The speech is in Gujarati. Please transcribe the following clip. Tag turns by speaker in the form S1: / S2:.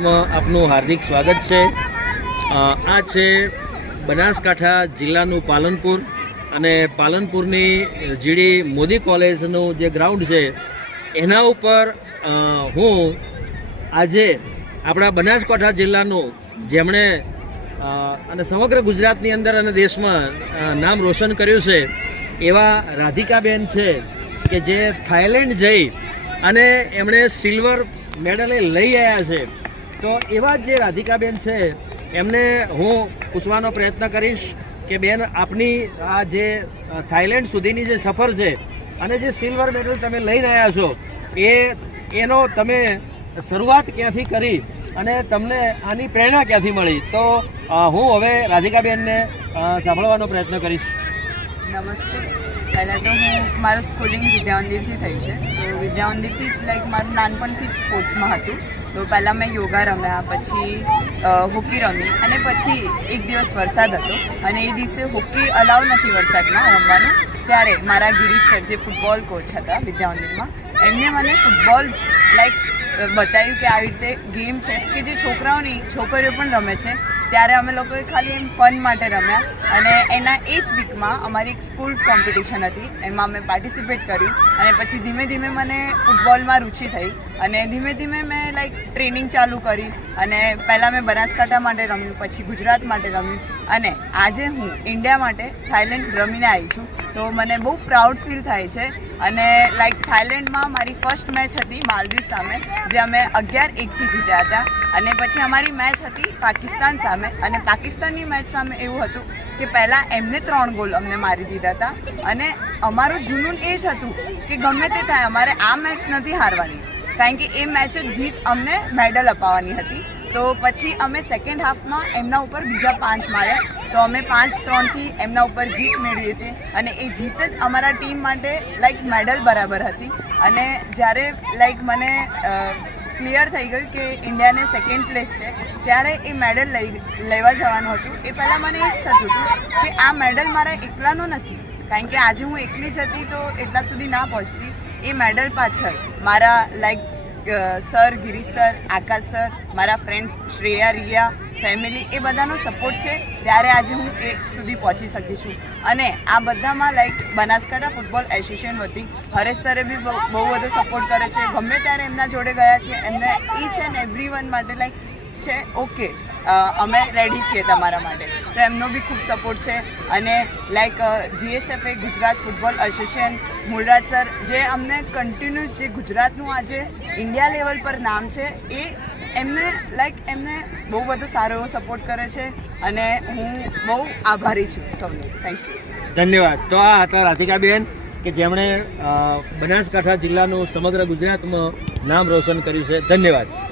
S1: ગુજરાતમાં આપનું હાર્દિક સ્વાગત છે. આ છે બનાસકાંઠા જિલ્લાનું પાલનપુર અને પાલનપુરની જીડી મોદી કોલેજનું જે ગ્રાઉન્ડ છે, એના ઉપર હું આજે આપણા બનાસકાંઠા જિલ્લાનું જેમણે અને સમગ્ર ગુજરાતની અંદર અને દેશમાં નામ રોશન કર્યું છે, એવા રાધિકાબેન છે કે જે થાઈલેન્ડ જઈ અને એમણે સિલ્વર મેડલે લઈ આવ્યા છે. તો એવા જે રાધિકાબેન છે, એમને હું પૂછવાનો પ્રયત્ન કરીશ કે બેન, આપની આ જે થાઈલેન્ડ સુધીની જે સફર છે અને જે સિલ્વર મેડલ તમે લઈને આવ્યા છો, એ, એનો તમે શરૂઆત ક્યાંથી કરી અને તમને આની પ્રેરણા ક્યાંથી મળી? તો હું હવે રાધિકાબેનને સાંભળવાનો પ્રયત્ન કરીશ.
S2: નમસ્તે. પહેલાં તો હું મારું સ્કૂલિંગ વિદ્યામંદિરથી થઈ છે. તો વિદ્યામંદિરથી જ, લાઈક, મારું નાનપણથી જ સ્પોર્ટ્સમાં હતું. તો પહેલાં મેં યોગા રમ્યા, પછી હોકી રમી અને પછી એક દિવસ વરસાદ હતો અને એ દિવસે હોકી અલાવ નથી વરસાદમાં રમવાનું. ત્યારે મારા ગિરીશ સર જે ફૂટબોલ કોચ હતા વિદ્યામંદિરમાં એમને મને ફૂટબોલ, લાઈક બતાવ્યું કે આવી રીતે ગેમ છે કે જે છોકરાઓની, છોકરીઓ પણ રમે છે. ત્યારે અમે લોકોએ ખાલી એમ ફન માટે રમ્યા. અને એના એ જ વીકમાં અમારી એક સ્કૂલ કોમ્પિટિશન હતી. એમાં મેં પાર્ટિસિપેટ કર્યું અને પછી ધીમે ધીમે મને ફૂટબોલમાં રુચિ થઈ. અને ધીમે ધીમે મેં લાઈક ટ્રેનિંગ ચાલુ કરી. અને પહેલાં મેં બનાસકાંઠા માટે રમ્યું, પછી ગુજરાત માટે રમ્યું. અને આજે હું ઇન્ડિયા માટે થાઈલેન્ડ રમીને આવી છું. તો મને બહુ પ્રાઉડ ફીલ થાય છે. અને લાઈક થાઈલેન્ડમાં મારી ફર્સ્ટ મેચ હતી માલદીવ સામે, જે અમે અગિયાર એકથી જીત્યા હતા. અને પછી અમારી મેચ હતી પાકિસ્તાન સામે. અને પાકિસ્તાનની મેચ સામે એવું હતું કે પહેલાં એમને ત્રણ ગોલ અમને મારી દીધા હતા. અને અમારું જુનૂન એ જ હતું કે ગમે તે થાય, અમારે આ મેચ નથી હારવાની. કારણ કે એ મેચ જ જીત અમને મેડલ અપાવવાની હતી. તો પછી અમે સેકન્ડ હાફમાં એમના ઉપર બીજા પાંચ માર્યા. તો અમે પાંચ ત્રણથી એમના ઉપર જીત મેળવી હતી. અને એ જીત જ અમારા ટીમ માટે લાઈક મેડલ બરાબર હતી. અને જ્યારે લાઈક મને ક્લિયર થઈ ગયું કે ઇન્ડિયાને સેકન્ડ પ્લેસ છે. ત્યારે એ મેડલ લઈ લેવા જવાનું હતું. એ પહેલાં મને એ જ થતું હતું કે આ મેડલ મારા એકલાનો નથી. કારણ કે આજે હું એકલી જ હતી તો એટલા સુધી ના પહોંચતી. એ મેડલ પાછળ મારા like sir Girish sir Akash sir મારા ફ્રેન્ડ્સ શ્રેયા રિયા ફેમિલી એ બધાનો સપોર્ટ છે, ત્યારે આજે હું એ સુધી પહોંચી શકી છું. અને આ બધામાં લાઈક બનાસકાંઠા ફૂટબોલ એસોસિએશન વતી હરેશ સરે બી બહુ બધો સપોર્ટ કરે છે. ગમે ત્યારે એમના જોડે ગયા છે એમને ઈચ એન્ડ એવરી વન માટે લાઈક છે ઓકે અમે રેડી છીએ તમારા માટે. તો એમનો બી ખૂબ સપોર્ટ છે. અને like GSFA Gujarat football association, Mulraj sir, જે અમને કન્ટિન્યુઅસ જે ગુજરાતનું આજે ઇન્ડિયા લેવલ પર નામ છે, એ એમને લાઈક એમને બહુ બધો સારો એવો સપોર્ટ કરે છે અને હું બહુ આભારી છું સૌને. થેન્ક યુ
S1: ધન્યવાદ. તો આ હતા રાધિકાબેન કે જેમણે બનાસકાંઠા જિલ્લાનું સમગ્ર ગુજરાતમાં નામ રોશન કર્યું છે. ધન્યવાદ.